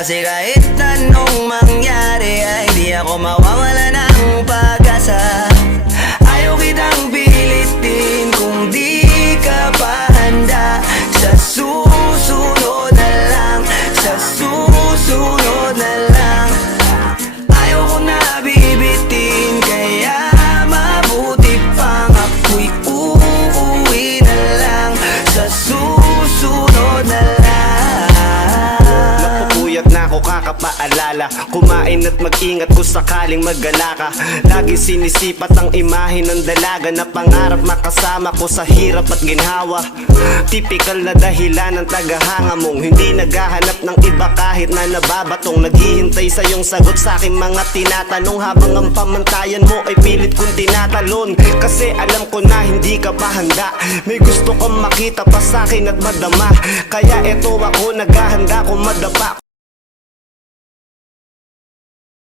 Kasi kahit anong mangyari ay di ako mawawala ng pag-asa. Ayaw kitang pilitin kung di ka pa handa. Sa susunod na lang, sa susunod na lang. Ayaw ko na bibitin, kaya mabuti pang ako'y uuwi na lang. Sa susunod na lang. Napupuyat na ako kakapaalala, kumain at mag-ingat kung sakaling maggala ka. Lagi sinisipat ang imahe ng dalaga na pangarap makasama ko sa hirap at ginhawa. Typical na dahilan ng tagahanga mong hindi naghahanap ng iba kahit na nababatong. Naghihintay sa iyong sagot sa aking mga tinatanong, habang ang pamantayan mo ay pilit kong tinatalon. Kasi alam ko na hindi ka pa handa, may gusto kang makita pa sa akin at madama. Kaya eto ako naghahanda kung madapa